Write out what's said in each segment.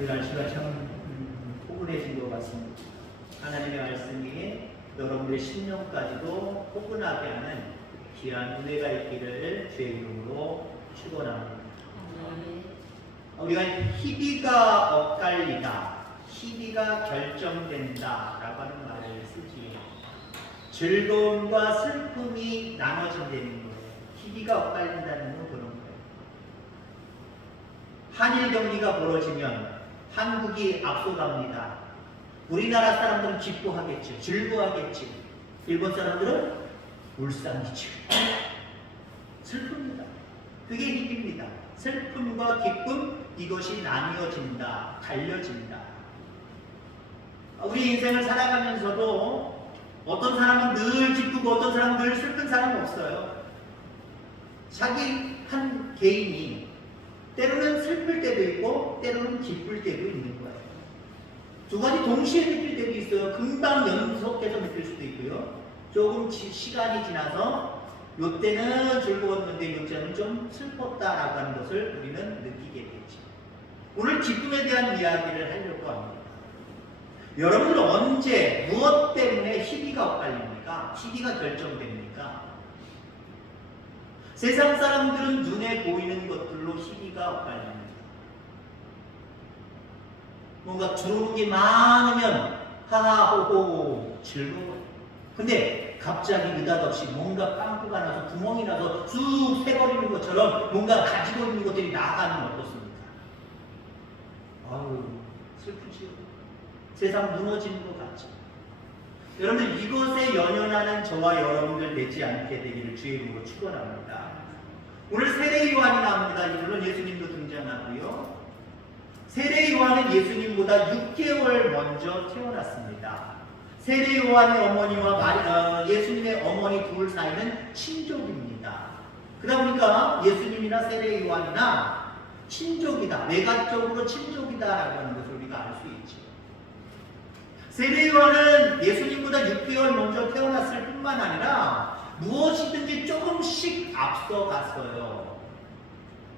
우리 날씨가 참 포근해진 것 같습니다. 하나님의 말씀이 여러분들의 심령까지도 포근하게 하는 귀한 은혜가 있기를 주의 이름으로 축원합니다. 우리가 희비가 엇갈리다, 희비가 결정된다 라고 하는 말을 쓰지. 즐거움과 슬픔이 나눠진다는 거예요. 희비가 엇갈린다는 건 그런 거예요. 한일 경기가 벌어지면 한국이 앞서갑니다. 우리나라 사람들은 기뻐하겠죠. 즐거워하겠죠. 일본 사람들은 울상이죠. 슬픕니다. 그게 희비입니다. 슬픔과 기쁨, 이것이 나뉘어진다, 갈려진다. 우리 인생을 살아가면서도 어떤 사람은 늘 기쁘고 어떤 사람은 늘 슬픈 사람은 없어요. 자기 한 개인이 때로는 슬플 때도 있고 때로는 기쁠 때도 있는 거예요. 두 가지 동시에 느낄 때도 있어요. 금방 연속해서 느낄 수도 있고요. 조금 시간이 지나서 요때는 즐거웠는데 요때는 좀 슬펐다라고 하는 것을 우리는 느끼게 되죠. 오늘 기쁨에 대한 이야기를 하려고 합니다. 여러분들 언제 무엇 때문에 희비가 엇갈립니까? 희비가 결정됩니까? 세상 사람들은 눈에 보이는 것들로 희비가 엇갈립니다. 뭔가 들어오는 게 많으면 하하호호 즐거워요. 근데 갑자기 느닷없이 뭔가 빵꾸가 나서 구멍이 나서 쑥 새버리는 것처럼 뭔가 가지고 있는 것들이 나가면 어떻습니까? 아유 슬프지요. 세상 무너지는 것 같죠. 여러분들 이것에 연연하는 저와 여러분들 되지 않게 되기를 주의 이름으로 축원합니다. 오늘 세례 요한이 나옵니다. 물론 예수님도 등장하고요. 세례 요한은 예수님보다 6개월 먼저 태어났습니다. 세례 요한의 어머니와 예수님의 어머니 둘 사이는 친족입니다. 그러다 보니까 예수님이나 세례 요한이나 친족이다, 외가적으로 친족이다라고 하는 것을 우리가 알 수 있죠. 세례 요한은 예수님보다 6개월 먼저 태어났을 뿐만 아니라 무엇이든지 조금씩 앞서갔어요.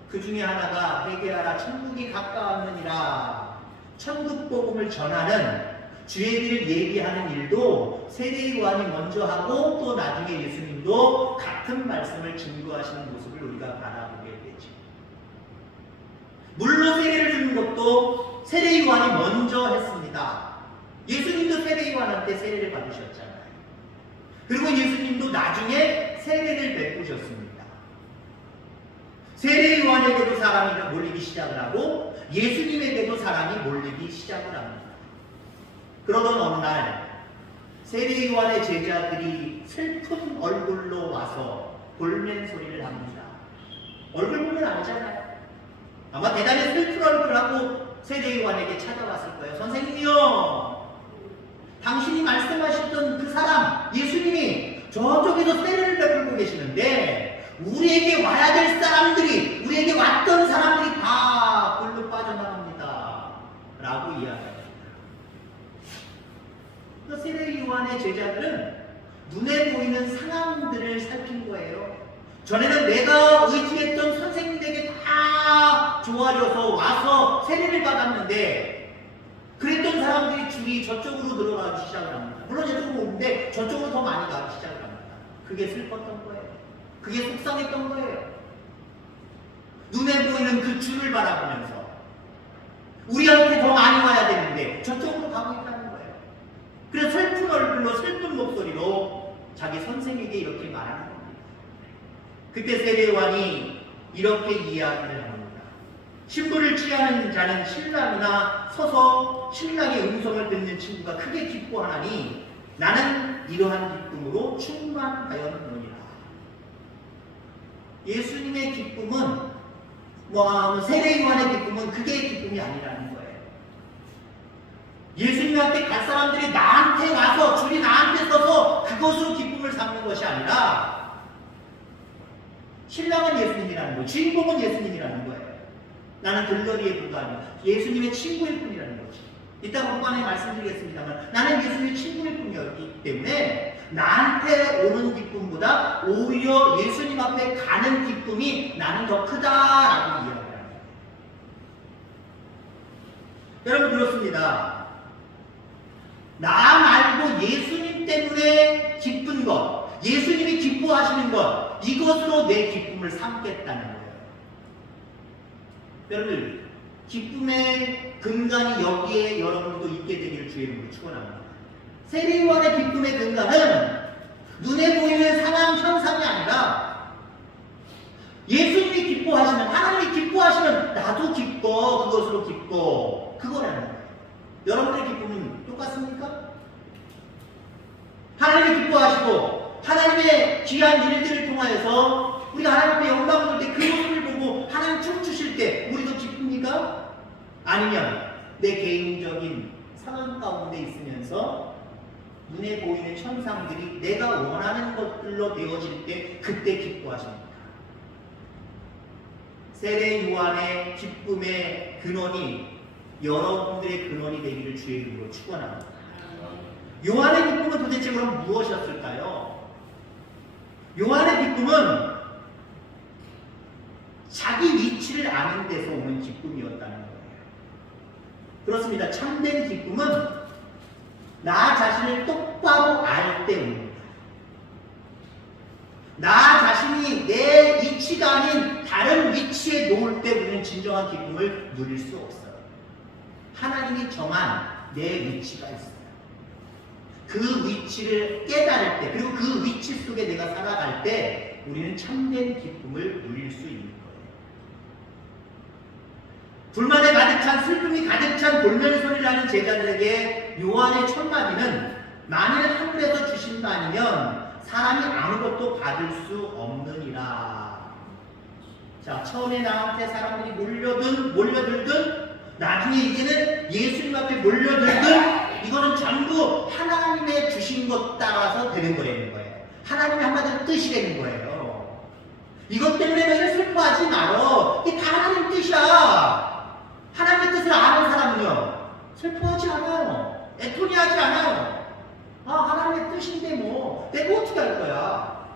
그 중에 하나가 회개하라 천국이 가까웠느니라, 천국 복음을 전하는 주의 길을 예비하는 일도 세례 요한이 먼저 하고 또 나중에 예수님도 같은 말씀을 증거하시는 모습을 우리가 바라보게 되죠. 물로 세례를 주는 것도 세례 요한이 먼저 했습니다. 예수님도 세례 요한한테 세례를 받으셨잖아요. 그리고 예수님도 나중에 세례를 베푸셨습니다. 세례 요한에게도 사람이 몰리기 시작을 하고 예수님에게도 사람이 몰리기 시작을 합니다. 그러던 어느 날 세례 요한의 제자들이 슬픈 얼굴로 와서 볼멘 소리를 합니다. 얼굴 보면 알잖아요. 아마 대단히 슬픈 얼굴을 하고 세례 요한에게 찾아왔을 거예요. 선생님이요, 당신이 말씀하셨던 그 사람 예수님이 저쪽에서 세례를 베풀고 계시는데 우리에게 와야 될 사람들이, 우리에게 왔던 사람들이 다 불로 빠져나갑니다 라고 이야기합니다. 세례 요한의 제자들은 눈에 보이는 상황들을 살핀 거예요. 전에는 내가 의지했던 선생님에게 다 조아려서 와서 세례를 받았는데 그랬던 사람들이 줄이 저쪽으로 들어가기 시작을 합니다. 물론 저쪽으로 오는데 저쪽으로 더 많이 가기 시작을 합니다. 그게 슬펐던 거예요. 그게 속상했던 거예요. 눈에 보이는 그 줄을 바라보면서 우리한테 더 많이 와야 되는데 저쪽으로 가고 있다는 거예요. 그래서 슬픈 얼굴로 슬픈 목소리로 자기 선생에게 이렇게 말하는 겁니다. 그때 세례 요한이 이렇게 이야기를 합니다. 신부를 취하는 자는 신랑이나 서서 신랑의 음성을 듣는 친구가 크게 기뻐하나니 나는 이러한 기쁨으로 충만하였느니라. 예수님의 기쁨은 세례 요한의 기쁨은 그게 기쁨이 아니라는 거예요. 예수님한테 갈 사람들이 나한테 와서 줄이 나한테 서서 그것으로 기쁨을 삼는 것이 아니라 신랑은 예수님이라는 거예요. 주인공은 예수님이라는 거예요. 나는 들러리에 불과하며 예수님의 친구일 뿐이라는 거지. 이따 후반에 말씀드리겠습니다만 나는 예수님의 친구일 뿐이었기 때문에 나한테 오는 기쁨보다 오히려 예수님 앞에 가는 기쁨이 나는 더 크다라고 이야기합니다. 여러분 그렇습니다. 나 말고 예수님 때문에 기쁜 것, 예수님이 기뻐하시는 것, 이것으로 내 기쁨을 삼겠다는 거예요. 여러분들 기쁨의 근간이 여기에 여러분도 있게 되기를 주의 이름으로 축원합니다. 세례요한의 기쁨의 근간은 눈에 보이는 상황 현상이 아니라 예수님이 기뻐하시면, 하나님이 기뻐하시면 나도 기뻐, 그것으로 기뻐, 그거라는 거예요. 여러분들의 기쁨은 똑같습니까? 하나님이 기뻐하시고 하나님의 귀한 일들을 통하여서 우리가 하나님 앞에 영광 돌 때 그 모습을 보고 하나님 춤추실 때 우리도 기쁩니까? 아니면 내 개인적인 상황 가운데 있으면서 눈에 보이는 현상들이 내가 원하는 것들로 되어질 때 그때 기뻐하십니까? 세례 요한의 기쁨의 근원이 여러분들의 근원이 되기를 주의 이름으로 축원합니다. 요한의 기쁨은 도대체 그럼 무엇이었을까요? 요한의 기쁨은 자기 위치를 아는 데서 오는 기쁨이었다는 거예요. 그렇습니다. 참된 기쁨은 나 자신을 똑바로 알 때 오는 거예요. 나 자신이 내 위치가 아닌 다른 위치에 놓을 때 우리는 진정한 기쁨을 누릴 수 없어요. 하나님이 정한 내 위치가 있어요. 그 위치를 깨달을 때, 그리고 그 위치 속에 내가 살아갈 때 우리는 참된 기쁨을 누릴 수 있는 거예요. 불만에 가득 찬, 슬픔이 가득 찬 골면소리라는 제자들에게 요한의 첫 마디는 만일 하늘에서 주신 바 아니면 사람이 아무것도 받을 수 없느니라. 자, 처음에 나한테 사람들이 몰려들든 나중에 이제는 예수님 앞에 몰려들든 이거는 전부 하나님의 주신 것 따라서 되는 거라는 거예요. 하나님의 한마디로 뜻이라는 거예요. 이것 때문에 너희는 슬퍼하지 말어. 이게 다 하나님 뜻이야. 하나님의 뜻을 아는 사람은요 슬퍼하지 않아요. 애통해하지 않아요. 아, 하나님의 뜻인데 뭐 내가 어떻게 할 거야.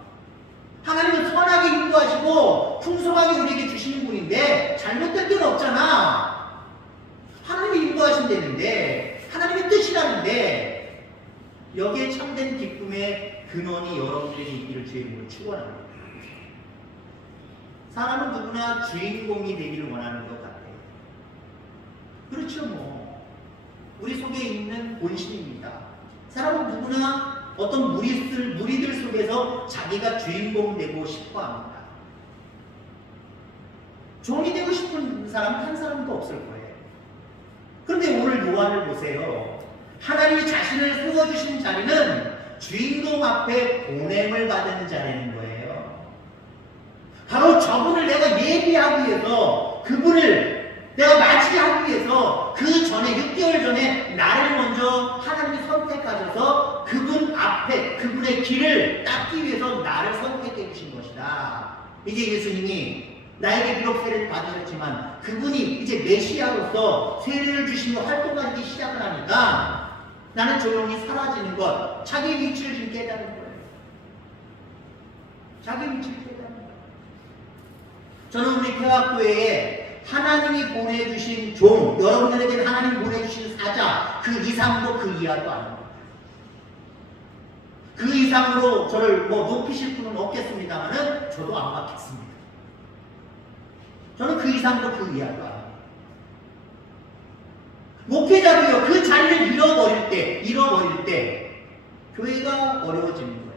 하나님은 선하게 인도하시고 풍성하게 우리에게 주시는 분인데 잘못될 건 없잖아. 하나님이 인도하신다는데 하나님의 뜻이라는데 여기에 참된 기쁨의 근원이 여러분들에게 있기를 주의 이름으로 축원합니다. 사람은 누구나 주인공이 되기를 원하는 것 같아요. 그렇죠, 뭐 우리 속에 있는 본심입니다. 사람은 누구나 어떤 무리들 속에서 자기가 주인공 되고 싶어합니다. 종이 되고 싶은 사람 한 사람도 없을 거예요. 그런데 오늘 요한을 보세요. 하나님이 자신을 세워주신 자리는 주인공 앞에 보냄을 받은 자리인 거예요. 바로 저분을 내가 예비하기 위해서, 그분을 내가 맞이하기 위해서 그 전에 6개월 전에 나를 먼저 하나님이 선택하셔서 그분 앞에 그분의 길을 닦기 위해서 나를 선택해 주신 것이다. 이제 예수님이 나에게 비록 세례를 받으셨지만 그분이 이제 메시아로서 세례를 주시며 활동하기 시작을 하니까 나는 조용히 사라지는 것, 자기 위치를 좀 깨닫는 거예요. 자기 위치를 깨닫는 거예요. 저는 우리 태학교회에 하나님이 보내주신 종, 여러분들에게 하나님이 보내주신 사자, 그 이상도 그 이하도 아닙니다. 그 이상으로 저를 높이실 분은 없겠습니다만은 저도 안 받겠습니다. 저는 그 이상도 그 이하도 아닙니다. 목회자도요, 그 자리를 잃어버릴 때 교회가 어려워지는 거예요.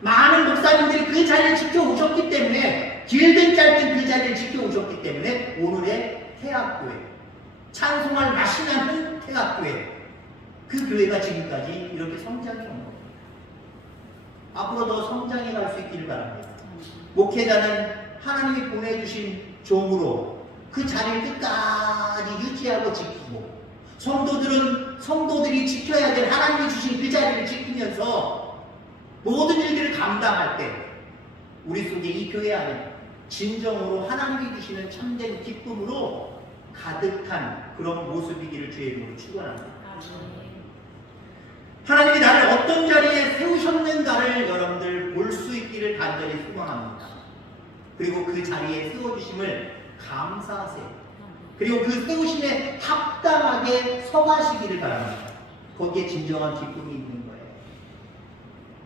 많은 목사님들이 그 자리를 지켜오셨기 때문에, 길든 짧든 그 자리를 지켜오셨기 때문에 오늘의 태학교회, 찬송할 맛이 나는 태학교회, 그 교회가 지금까지 이렇게 성장해 온 겁니다. 앞으로 더 성장해 갈 수 있기를 바랍니다. 목회자는 하나님이 보내주신 종으로 그 자리를 끝까지 유지하고 지키고, 성도들이 지켜야 될 하나님이 주신 그 자리를 지키면서 모든 일들을 감당할 때 우리 속에 이 교회 안에 진정으로 하나님이 주시는 참된 기쁨으로 가득한 그런 모습이기를 주의 이름으로 축원합니다. 하나님이 나를 어떤 자리에 세우셨는가를 여러분들 볼 수 있기를 간절히 소망합니다. 그리고 그 자리에 세워주심을 감사하세요. 그리고 그 세우심에 합당하게 서가시기를 바랍니다. 거기에 진정한 기쁨이 있는 거예요.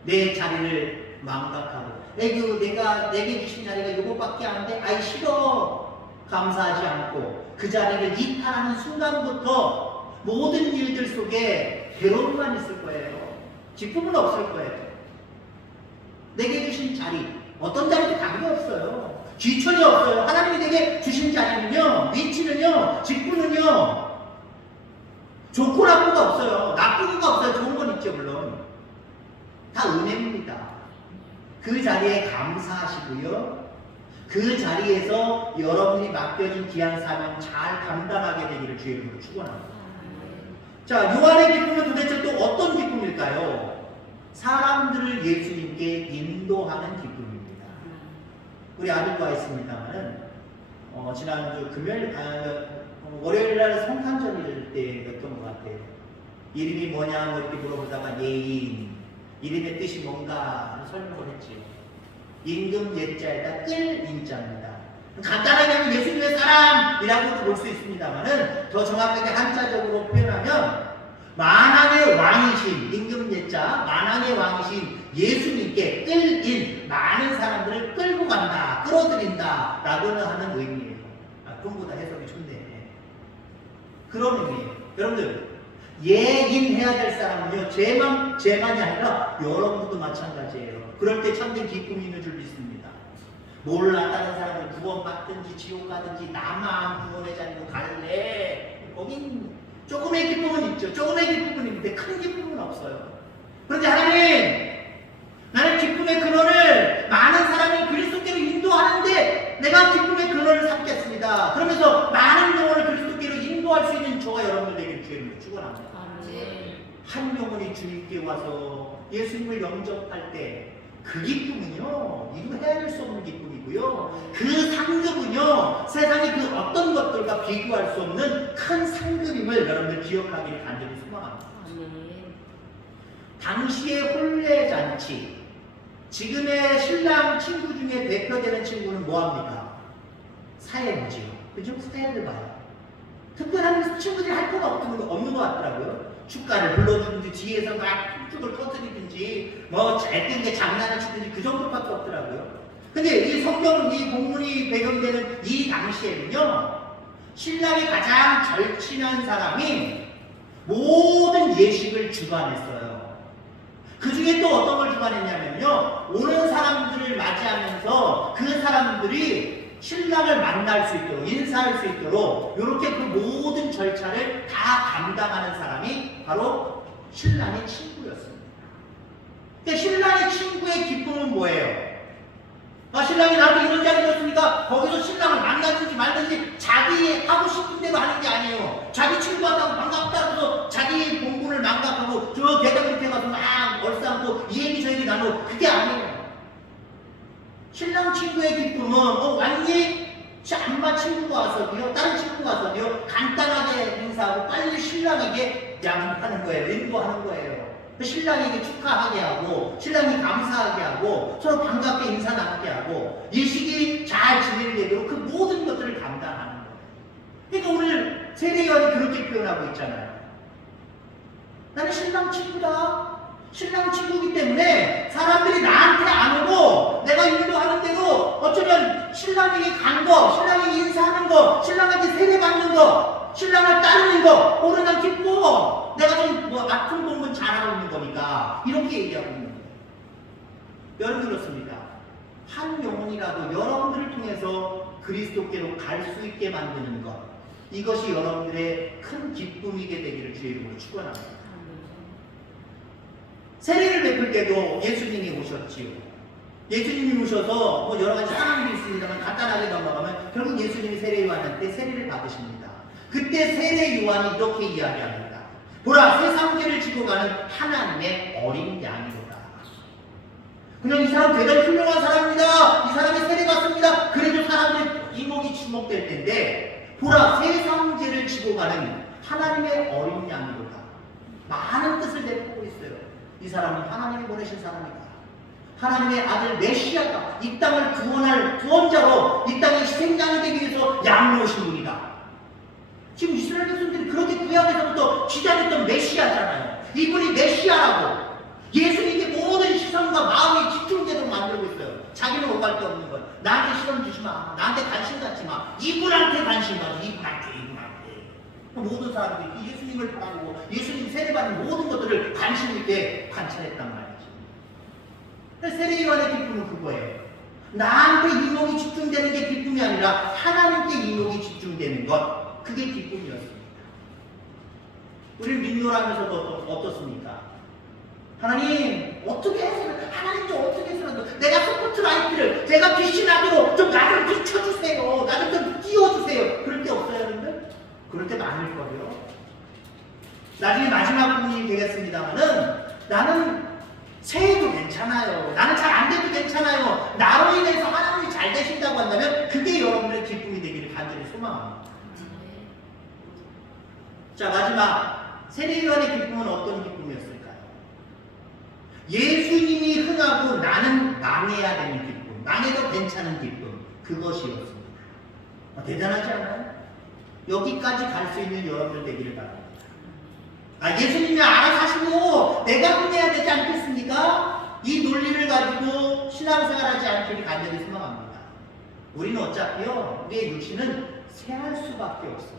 내 자리를 망각하고 내게 주신 자리가 이것밖에 안 돼? 아이 싫어. 감사하지 않고 그 자리를 이탈하는 순간부터 모든 일들 속에 괴로움만 있을 거예요. 기쁨은 없을 거예요. 내게 주신 자리, 어떤 자리도 관계없어요. 귀천이 없어요. 하나님이 내게 주신 자리는요, 위치는요, 직분은요, 좋고 나쁘가 없어요. 나쁜 거 없어요. 좋은 건 있죠, 물론. 다 은혜입니다. 그 자리에 감사하시고요. 그 자리에서 여러분이 맡겨진 귀한 사명 잘 감당하게 되기를 주의 이름으로 축원합니다. 자, 요한의 기쁨은 도대체 또 어떤 기쁨일까요? 사람들을 예수님께 인도하는 기쁨입니다. 우리 아들과 있습니다만은 지난주 월요일 날 성탄절 때였던 것 같아요. 이름이 뭐냐 뭐 이렇게 물어보다가 예인, 이름의 뜻이 뭔가 설명을 했지요. 임금 예자에다 뜰 인자입니다. 간단하게 하면 예수님의 사람이라고도 볼 수 있습니다만은 더 정확하게 한자적으로 표현하면 만왕의 왕이신 임금 예자, 만왕의 왕이신 예수님께 끌인 많은 사람들을 끌고 간다, 끌어들인다 라고는 하는 의미예요. 그것보다 해석이 좋네. 그런 의미예요. 여러분들 예인해야 될 사람은요, 제만이 아니라 여러분도 마찬가지예요. 그럴 때 참된 기쁨이 있는 줄 믿습니다. 몰라, 다른 사람을 구원받든지 지옥 가든지 나만 구원의 자리로 갈래. 거긴 조금의 기쁨은 있죠. 조금의 기쁨은 있는데 큰 기쁨은 없어요. 그런데 하나님, 나는 기쁨의 근원을 많은 사람이 그리스도께로 인도하는데 내가 기쁨의 근원을 삼겠습니다. 그러면서 많은 영혼을 그리스도께로 인도할 수 있는 저와 여러분들 되길 주님을 축원합니다. 한 영혼이 주님께 와서 예수님을 영접할 때 그 기쁨은요, 이루 헤아릴 수 없는 기쁨이고요. 그 상급은요, 세상의 그 어떤 것들과 비교할 수 없는 큰 상급임을 여러분들 기억하기를 간절히 소망합니다. 당시의 혼례잔치, 지금의 신랑 친구 중에 대표되는 친구는 뭐합니까? 사회부지요. 그죠? 사회를 봐요. 특별한 친구들이 할 거가 없는 것 같더라고요. 축가를 불러주든지 뒤에서 막 툭툭을 터뜨리든지 뭐 잘뜬게 장난을 치든지 그 정도밖에 없더라고요. 근데 이 성경, 이 본문이 배경되는 이 당시에는요, 신랑이 가장 절친한 사람이 모든 예식을 주관했어요. 그 중에 또 어떤 걸 주관했냐면요, 오는 사람들을 맞이하면서 그 사람들이 신랑을 만날 수 있도록, 인사할 수 있도록 이렇게 그 모든 절차를 다 감당하는 사람이 바로 신랑의 친구였습니다. 그러니까 신랑의 친구의 기쁨은 뭐예요? 신랑이 나한테 이런 자리 줬으니까 거기서 신랑을 만나든지 말든지 자기 하고 싶은 대로 하는 게 아니에요. 자기 친구한테고 반갑다고 해서 자기 본분을 망각하고 저 계단 밑에 가서 막 얼싸안고 이 얘기 저 얘기 나누고 그게 아니에요. 신랑 친구의 기쁨은 완전히 안마 친구가 와서도요, 다른 친구가 와서도요, 간단하게 인사하고 빨리 신랑에게 양하는 거예요. 인도하는 거예요. 신랑에게 축하하게 하고, 신랑이 감사하게 하고, 서로 반갑게 인사 나누게 하고, 예식이 잘 진행되도록 그 모든 것들을 감당하는 거예요. 그러니까 오늘 세례요한이 그렇게 표현하고 있잖아요. 나는 신랑 친구다. 신랑 친구이기 때문에 사람들이 나한테 안 오고 내가 인도하는 대로 어쩌면 신랑에게 간 거, 신랑에게 인사하는 거, 신랑한테 세례받는 거, 신랑을 따르는 거, 오늘 난 기뻐. 내가 좀 맡은 공부는 잘하고 있는 거니까 이렇게 얘기하고 있는 거예요. 여러분 그렇습니다. 한 영혼이라도 여러분들을 통해서 그리스도께로 갈 수 있게 만드는 것, 이것이 여러분들의 큰 기쁨이게 되기를 주의 이름으로 축원합니다. 세례를 베풀 때도 예수님이 오셨지요. 예수님이 오셔서 여러 가지 상황이 있습니다만 간단하게 넘어가면 결국 예수님이 세례 요한한테 세례를 받으십니다. 그때 세례 요한이 이렇게 이야기합니다. 보라, 세상 죄를 지고 가는 하나님의 어린 양이로다. 그냥 이 사람 대단히 훌륭한 사람입니다. 이 사람이 세례 받습니다. 그래도 사람들의 이목이 주목될 텐데, 보라, 세상 죄를 지고 가는 하나님의 어린 양이로다. 많은 뜻을 내포하고 있어요. 이 사람은 하나님이 보내신 사람이다. 하나님의 아들 메시아다. 이 땅을 구원할 구원자로 이 땅의 희생양이 되기 위해서 양로오신 분이다. 지금 이스라엘 백성들이 그렇게 구약에서부터 기다렸던 메시아잖아요. 이분이 메시아라고 예수님께 모든 시선과 마음이 집중되도록 만들고 있어요. 자기는 오갈 데 없는 것. 나한테 시선 주지 마. 나한테 관심 갖지 마. 이분한테 관심 가져. 이분한테. 모든 사람들이 예수님을 바라고 예수님 세례받는 모든 것들을 관심 있게 관찰했단 말이죠. 세례 요한의 기쁨은 그거예요. 나한테 이목이 집중되는 게 기쁨이 아니라 하나님께 이목이 집중되는 것. 그게 기쁨이었습니다. 우리는 민노라면서도 어떻습니까? 하나님 어떻게 해서라도 하나님 좀 어떻게 해서라도 내가 스포트라이트를 제가 빛이 나도록 좀 나를 비춰주세요. 나를 좀 띄워주세요. 그럴 때 없어요 여러분들? 그럴 때 많을 거예요. 나중에 마지막 부분이 되겠습니다만은 나는 새해도 괜찮아요. 나는 잘 안 돼도 괜찮아요. 나로 인해서 하나님이 잘 되신다고 한다면 그게 여러분들의 기쁨이 되기를 간절히 소망합니다. 자, 마지막 세례 요한의 기쁨은 어떤 기쁨이었을까요? 예수님이 흥하고 나는 망해야 되는 기쁨, 망해도 괜찮은 기쁨, 그것이었습니다. 대단하지 않아요? 여기까지 갈 수 있는 여러분들 되기를 바랍니다. 예수님이 알아서 하시고 내가 흥해야 되지 않겠습니까? 이 논리를 가지고 신앙생활하지 않기를 간절히 소망합니다. 우리는 어차피요, 우리의 육신은 쇠할 수밖에 없어요.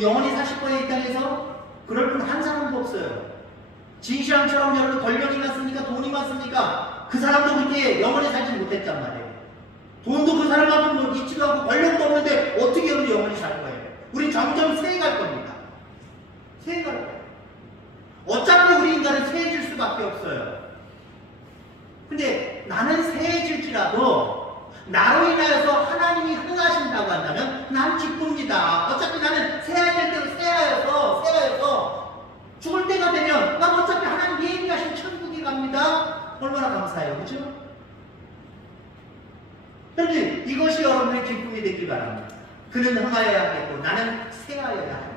영원히 사실 거에 이 땅에서 그럴 분 한 사람도 없어요. 진시황처럼 여러분 권력이 많습니까? 돈이 많습니까? 그 사람도 그렇게 영원히 살지 못했단 말이에요. 돈도 그 사람만큼 뭐 있지도 않고 권력도 없는데 어떻게 여러분 영원히 살 거예요? 우린 점점 쇠해갈 겁니다. 쇠해갈 거예요. 어차피 우리 인간은 쇠해질 수밖에 없어요. 근데 나는 쇠해질지라도 나로 인하여서 하나님이 흥하신다고 한다면 난 기쁩니다. 어차피 나는 쇠해질 대로 쇠하여서 죽을 때가 되면 난 어차피 하나님 예비하신 천국에 갑니다. 얼마나 감사해요. 그죠? 그런데 이것이 여러분의 기쁨이 되길 바랍니다. 그는 흥하여야 하겠고 나는 쇠하여야 합니다.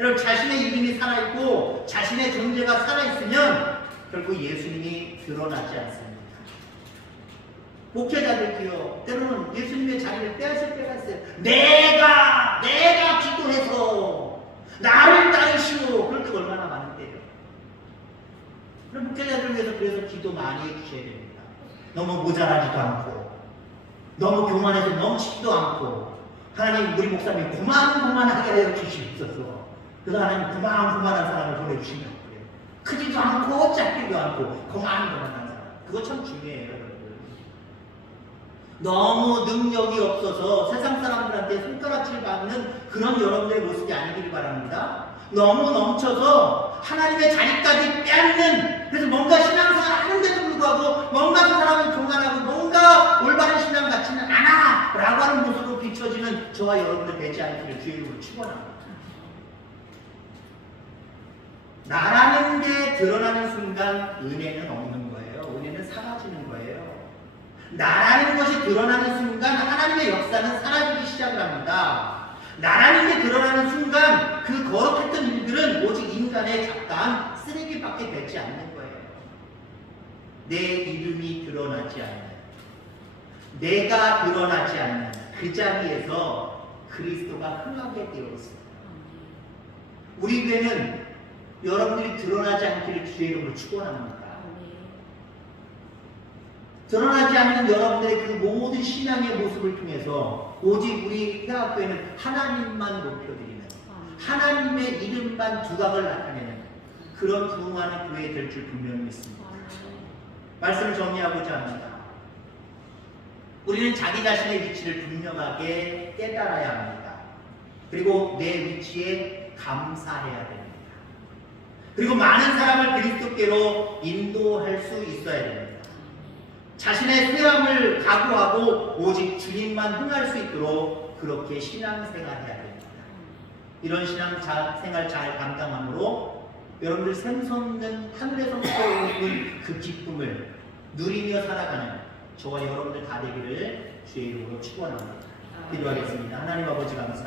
여러분 자신의 이름이 살아있고 자신의 존재가 살아있으면 결국 예수님이 드러나지 않습니다. 목회자들도요 때로는 예수님의 자리를 빼앗을 때가 있어요. 내가 기도해서 나를 따르시오. 그럴 때가 얼마나 많은데요. 그럼 목회자들 위해서 그래서 기도 많이 해주셔야 됩니다. 너무 모자라지도 않고 너무 교만해서 넘치지도 않고 하나님 우리 목사님 고만고만하게 하여 주시옵소서. 그래서 하나님 고만고만한 사람을 보내주시면 그래요. 크지도 않고 작지도 않고 고만고만한 사람. 그거 참 중요해요 여러분. 너무 능력이 없어서 세상 사람들한테 손가락질 받는 그런 여러분들의 모습이 아니길 바랍니다. 너무 넘쳐서 하나님의 자리까지 빼앗는, 그래서 뭔가 신앙생활 하는데도 불구하고 뭔가 그 사람은 교만하고 뭔가 올바른 신앙 같지는 않아 라고 하는 모습으로 비춰지는 저와 여러분들 되지 않기를 주의 이름으로 축원합니다. 나라는 게 드러나는 순간 은혜는 없는 거예요. 은혜는 사라지는 거예요. 나라는 것이 드러나는 순간 하나님의 역사는 사라지기 시작을 합니다. 나라는 게 드러나는 순간 그 거룩했던 일들은 오직 인간의 잡다한 쓰레기밖에 되지 않는 거예요. 내 이름이 드러나지 않는, 내가 드러나지 않는 그 자리에서 그리스도가 흥하게 되어 있습니다. 우리 교회는 여러분들이 드러나지 않기를 주의 이름으로 축원합니다. 드러나지 않는 여러분들의 그 모든 신앙의 모습을 통해서 오직 우리 회학교회는 하나님만 높여드리는, 하나님의 이름만 두각을 나타내는 그런 부흥하는 교회 될 줄 분명히 믿습니다. 말씀을 정리하고자 합니다. 우리는 자기 자신의 위치를 분명하게 깨달아야 합니다. 그리고 내 위치에 감사해야 됩니다. 그리고 많은 사람을 그리스도께로 인도할 수 있어야 됩니다. 자신의 쇠함을 각오하고 오직 주님만 흥할 수 있도록 그렇게 신앙생활해야 됩니다. 이런 신앙생활 잘 감당함으로 여러분들 샘솟는 하늘에서 솟아오는 그 기쁨을 누리며 살아가는 저와 여러분들 다 되기를 주의 이름으로 축원합니다. 기도하겠습니다. 하나님 아버지 감사합니다.